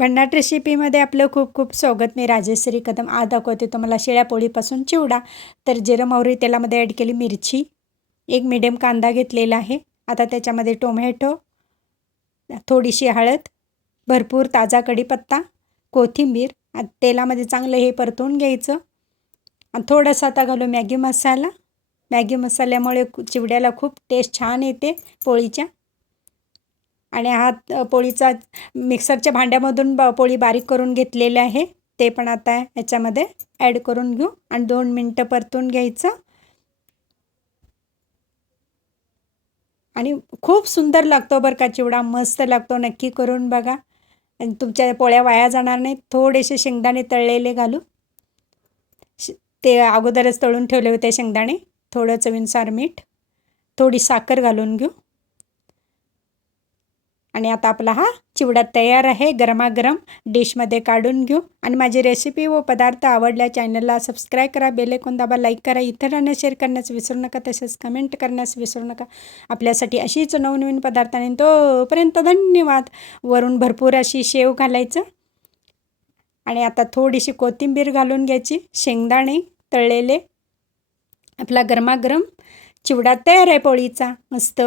भन्नाट रेसिपीमध्ये आपलं खूप खूप स्वागत. मी राजेश्री कदम आज दाखवते तुम्हाला शिळ्या पोळीपासून चिवडा. तर जिरं मोहरी तेलामध्ये ॲड केली मिरची. एक मिडियम कांदा घेतलेला आहे. आता त्याच्यामध्ये टोमॅटो थोडीशी हळद भरपूर ताजा कढीपत्ता कोथिंबीर. आणि तेलामध्ये चांगलं हे परतून घ्यायचं. आणि थोडंसं आता घालू मॅगी मसाला. मॅगी मसाल्यामुळे चिवड्याला खूप टेस्ट छान येते पोळीच्या. आणि हा पोळीचा मिक्सरच्या भांड्यामधून ब पोळी बारीक करून घेतलेली आहे. ते पण आता याच्यामध्ये ॲड करून घेऊ. आणि दोन मिनटं परतून घ्यायचं. आणि खूप सुंदर लागतो बरं का चिवडा. मस्त लागतो. नक्की करून बघा. आणि तुमच्या पोळ्या वाया जाणार नाहीत. थोडेसे शेंगदाणे तळलेले घालू. ते अगोदरच तळून ठेवले होते शेंगदाणे. थोडं चवीनुसार मीठ. थोडी साखर घालून घेऊ. आणि आता आपला हा चिवडा तयार आहे. गरमागरम डिशमध्ये काढून घेऊ. आणि माझी रेसिपी व पदार्थ आवडल्या चॅनलला सबस्क्राईब करा. बेलेकोन दाबा लाईक करा. इतरांना शेअर करण्यास विसरू नका. तसेच कमेंट करण्यास विसरू नका. आपल्यासाठी अशीच नवनवीन पदार्थ आणि तोपर्यंत धन्यवाद. वरून भरपूर अशी शेव घालायचं. आणि आता थोडीशी कोथिंबीर घालून घ्यायची. शेंगदाणे तळलेले. आपला गरमागरम चिवडा तयार आहे पोळीचा. मस्त.